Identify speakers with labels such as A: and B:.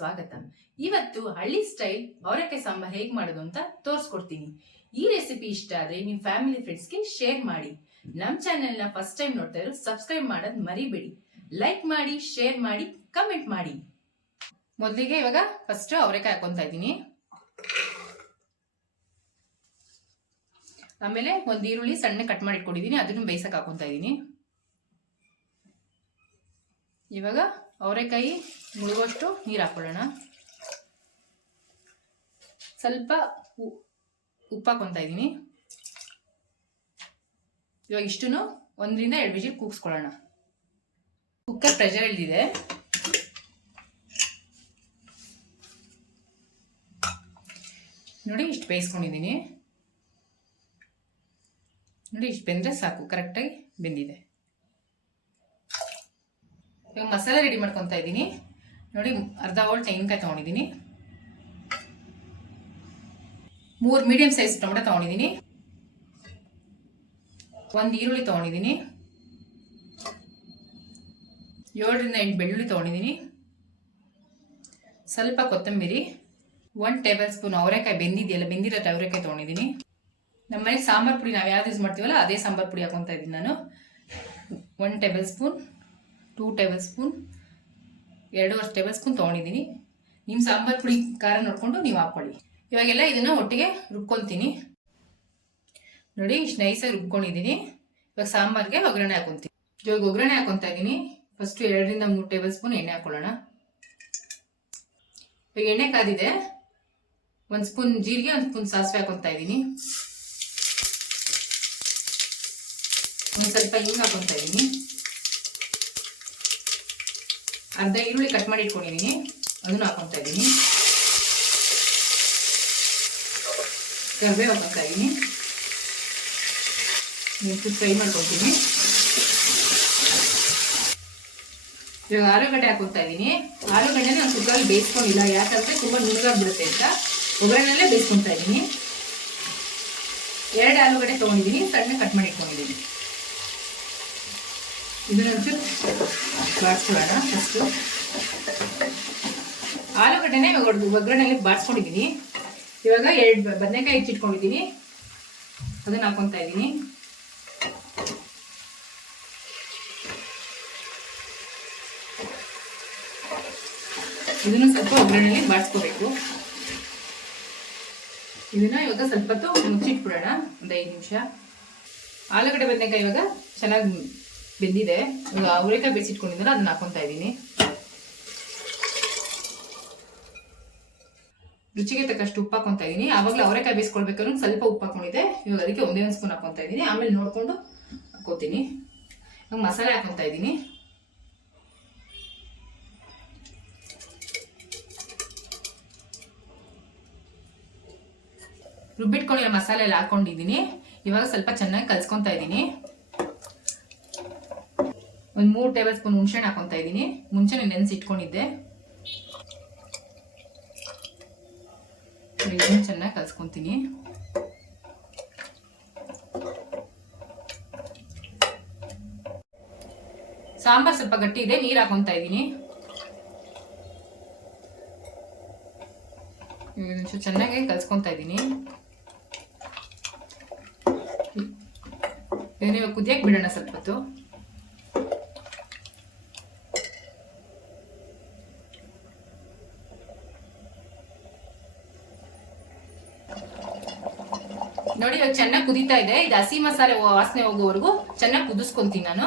A: ಸ್ವಾಗತ. ಇವತ್ತು ಹಳ್ಳಿ ಸ್ಟೈಲ್ ಅವರಕ್ಕೆ ಸಾಂಬಾರ್ ಹೇಗ್ ಮಾಡೋದು ಅಂತ ತೋರಿಸ್ಕೊಡ್ತೀನಿ. ಈ ರೆಸಿಪಿ ಇಷ್ಟ ಆದ್ರೆ ನಿಮ್ ಫ್ಯಾಮಿಲಿ ಫ್ರೆಂಡ್ಸ್ಗೆ ಶೇರ್ ಮಾಡಿ. ನಮ್ ಚಾನೆಲ್ನ ಫಸ್ಟ್ ಟೈಮ್ ನೋಡ್ತಾ ಇರೋ ಸಬ್ಸ್ಕ್ರೈಬ್ ಮಾಡೋದ್ ಮರಿಬೇಡಿ. ಲೈಕ್ ಮಾಡಿ ಶೇರ್ ಮಾಡಿ ಕಮೆಂಟ್ ಮಾಡಿ. ಮೊದಲಿಗೆ ಇವಾಗ ಫಸ್ಟ್ ಅವರೆಕಾಯಿ ಹಾಕೊಂತ ಇದ್ದೀನಿ. ಆಮೇಲೆ ಒಂದು ಈರುಳ್ಳಿ ಸಣ್ಣ ಕಟ್ ಮಾಡಿ ಇಟ್ಕೊಂಡಿದ್ದೀನಿ ಅದನ್ನು ಬೇಯಿಸಕ್ ಹಾಕೊಂತ ಇದ್ದೀನಿ. ಇವಾಗ ಅವರೆಕಾಯಿ ಮುಳುಗೋಷ್ಟು ನೀರು ಹಾಕೊಳ್ಳೋಣ. ಸ್ವಲ್ಪ ಉಪ್ಪು ಹಾಕೊತ ಇದ್ದೀನಿ. ಇವಾಗ ಇಷ್ಟು ಒಂದರಿಂದ ಎರಡು ವಿಜಿಲ್ ಕೂಗಿಸ್ಕೊಳ್ಳೋಣ. ಕುಕ್ಕರ್ ಪ್ರೆಷರ್ ಇಳಿದಿದೆ ನೋಡಿ ಇಷ್ಟು ಬೇಯಿಸ್ಕೊಂಡಿದ್ದೀನಿ. ನೋಡಿ ಇಷ್ಟು ಬೆಂದರೆ ಸಾಕು ಕರೆಕ್ಟಾಗಿ ಬೆಂದಿದೆ. ಇವಾಗ ಮಸಾಲೆ ರೆಡಿ ಮಾಡ್ಕೊತಾ ಇದ್ದೀನಿ. ನೋಡಿ, ಅರ್ಧ ಹೋಲ್ ತೆಂಗಿನಕಾಯಿ ತೊಗೊಂಡಿದ್ದೀನಿ. ಮೂರು ಮೀಡಿಯಂ ಸೈಜ್ ಟೊಮೆಟೊ ತೊಗೊಂಡಿದ್ದೀನಿ. ಒಂದು ಈರುಳ್ಳಿ ತೊಗೊಂಡಿದ್ದೀನಿ. ಏಳರಿಂದ ಎಂಟು ಬೆಳ್ಳುಳ್ಳಿ ತೊಗೊಂಡಿದ್ದೀನಿ. ಸ್ವಲ್ಪ ಕೊತ್ತಂಬರಿ ಒನ್ ಟೇಬಲ್ ಸ್ಪೂನ್ ಅವರೆಕಾಯಿ ಬೆಂದಿದೆಯಲ್ಲ, ಬೆಂದಿರೋ ಅವರೆಕಾಯಿ ತೊಗೊಂಡಿದ್ದೀನಿ. ನಮ್ಮ ಮನೆಗೆ ಸಾಂಬಾರು ಪುಡಿ ನಾವು ಯಾವ್ದು ಯೂಸ್ ಮಾಡ್ತೀವಲ್ಲ, ಅದೇ ಸಾಂಬಾರು ಪುಡಿ ಹಾಕೊತಾ ಇದ್ದೀನಿ ನಾನು. One tablespoon. Two tablespoon ಎರಡೂವರೆ ಟೇಬಲ್ ಸ್ಪೂನ್ ತೊಗೊಂಡಿದ್ದೀನಿ. ನಿಮ್ಮ ಸಾಂಬಾರು ಪುಡಿ, ಖಾರ ನೋಡಿಕೊಂಡು ನೀವು ಹಾಕ್ಕೊಳ್ಳಿ ಇವಾಗೆಲ್ಲ ಇದನ್ನು ಒಟ್ಟಿಗೆ ರುಬ್ಕೊತೀನಿ ನೋಡಿ, ಇಷ್ಟು ನೈಸಾಗಿ ರುಬ್ಕೊಂಡಿದ್ದೀನಿ. ಇವಾಗ ಸಾಂಬಾರ್ಗೆ ಒಗ್ಗರಣೆ ಹಾಕೊತೀನಿ. ಇವಾಗ ಒಗ್ಗರಣೆ ಹಾಕೊತಾ ಇದ್ದೀನಿ ಫಸ್ಟು ಎರಡರಿಂದ ಮೂರು ಟೇಬಲ್ ಸ್ಪೂನ್ ಎಣ್ಣೆ ಹಾಕೊಳ್ಳೋಣ. ಇವಾಗ ಎಣ್ಣೆ ಕಾದಿದೆ. ಒಂದು ಸ್ಪೂನ್ ಜೀರಿಗೆ, ಒಂದು ಸ್ಪೂನ್ ಸಾಸಿವೆ ಹಾಕೊತಾ ಇದ್ದೀನಿ ಒಂದು ಸ್ವಲ್ಪ ಹಿಂಗೆ ಹಾಕೊತಾ ಇದ್ದೀನಿ ಅರ್ಧ ಈರುಳ್ಳಿ ಕಟ್ ಮಾಡಿ ಇಟ್ಕೊಂಡಿದ್ದೀನಿ ಅದನ್ನು ಹಾಕೊತಾ ಇದ್ದೀನಿ. ಕರಿಬೇವು ಹಾಕೊತಾ ಇದ್ದೀನಿ. ನೀವು ಫ್ರೈ ಮಾಡ್ಕೊತೀನಿ. ಇವಾಗ ಆಲೂಗಡ್ಡೆ ಹಾಕೊತಾ ಇದ್ದೀನಿ. ಆಲೂಗಡ್ಡೆನ ನಾನು ಕುಕ್ಕರಲ್ಲಿ ಬೇಯಿಸ್ಕೊಂಡಿಲ್ಲ. ಯಾಕಂದರೆ ತುಂಬ ನುಣ್ಣಗಾಗ್ಬಿಡುತ್ತೆ ಅಂತ. ಒಗ್ಗರಣೆಲ್ಲೇ ಬೇಯಿಸ್ಕೊತಾ ಇದ್ದೀನಿ. ಎರಡು ಆಲೂಗಡ್ಡೆ ತೊಗೊಂಡಿದ್ದೀನಿ. ಸಣ್ಣ ಕಟ್ ಮಾಡಿ ಇಟ್ಕೊಂಡಿದ್ದೀನಿ. ಇದನ್ನ ಒಂಚೂರು ಬಾಡಿಸ್ಕೊಳ್ಳೋಣ ಫಸ್ಟು ಆಲೂಗಡ್ಡೆನೇ ಇವಾಗ ಒಗ್ಗರಣೆಯಲ್ಲಿ ಬಾಡಿಸ್ಕೊಂಡಿದ್ದೀನಿ ಇವಾಗ ಎರಡು ಬದನೆಕಾಯಿ ಹೆಚ್ಚಿಟ್ಕೊಂಡಿದ್ದೀನಿ. ಅದನ್ನ ಹಾಕೊತಾ ಇದ್ದೀನಿ. ಇದನ್ನು ಸ್ವಲ್ಪ ಒಗ್ಗರಣೆಯಲ್ಲಿ ಬಾಡಿಸ್ಕೋಬೇಕು ಇದನ್ನ ಇವಾಗ ಸ್ವಲ್ಪ ಹೊತ್ತು ಮುಚ್ಚಿಟ್ಬಿಡೋಣ. ಒಂದು ಐದು ನಿಮಿಷ. ಆಲೂಗಡ್ಡೆ ಬದನೆಕಾಯಿ ಇವಾಗ ಚೆನ್ನಾಗಿ ಬೆಂದಿದೆ. ಈಗ ಅವರೆಕಾಯಿ ಬೇಯಿಸಿಟ್ಕೊಂಡಿದ್ದಲ್ಲ ಅದನ್ನ ಹಾಕೊತಾ ಇದ್ದೀನಿ. ರುಚಿಗೆ ತಕ್ಕಷ್ಟು ಉಪ್ಪು ಹಾಕೊತಾ ಇದ್ದೀನಿ. ಆವಾಗಲೇ ಅವರೆಕಾಯಿ ಬೇಯಿಸ್ಕೊಳ್ಬೇಕಾದ್ರೂ ಸ್ವಲ್ಪ ಉಪ್ಪು ಹಾಕೊಂಡಿದ್ದೆ. ಇವಾಗ ಅದಕ್ಕೆ ಒಂದೇ ಒಂದು ಸ್ಪೂನ್ ಹಾಕೊತಾ ಇದ್ದೀನಿ. ಆಮೇಲೆ ನೋಡಿಕೊಂಡು ಹಾಕೋತೀನಿ. ಇವಾಗ ಮಸಾಲೆ ಹಾಕೊತಾ ಇದ್ದೀನಿ. ರುಬ್ಬಿಟ್ಕೊಂಡಿರೋ ಮಸಾಲೆ ಎಲ್ಲ ಹಾಕೊಂಡಿದ್ದೀನಿ. ಇವಾಗ ಸ್ವಲ್ಪ ಚೆನ್ನಾಗಿ ಕಲ್ಸ್ಕೊತಾ ಇದ್ದೀನಿ. ಒಂದು ಮೂರು ಟೇಬಲ್ ಸ್ಪೂನ್ ಹುಣಸೆಹಣ್ಣು ಹಾಕೊತಾ ಇದ್ದೀನಿ. ಮುಂಚೆನೆ ನೆನೆಸಿ ಇಟ್ಕೊಂಡಿದ್ದೆ. ಚೆನ್ನಾಗಿ ಕಲ್ಸ್ಕೊತೀನಿ. ಸಾಂಬಾರ್ ಸ್ವಲ್ಪ ಗಟ್ಟಿ ಇದೆ, ನೀರು ಹಾಕೊತಾ ಇದ್ದೀನಿ. ಚೆನ್ನಾಗಿ ಕಲ್ಸ್ಕೊತಾ ಇದ್ದೀನಿ. ಕುದಿಯಕ್ಕೆ ಬಿಡೋಣ ಸ್ವಲ್ಪ ಹೊತ್ತು. ನೋಡಿ ಇವಾಗ ಚೆನ್ನಾಗಿ ಕುದೀತಾ ಇದೆ. ಇದು ಹಸಿ ಮಸಾಲೆ ವಾಸನೆ ಹೋಗೋವರೆಗೂ ಚೆನ್ನಾಗಿ ಕುದಿಸ್ಕೊಂತೀನಿ ನಾನು.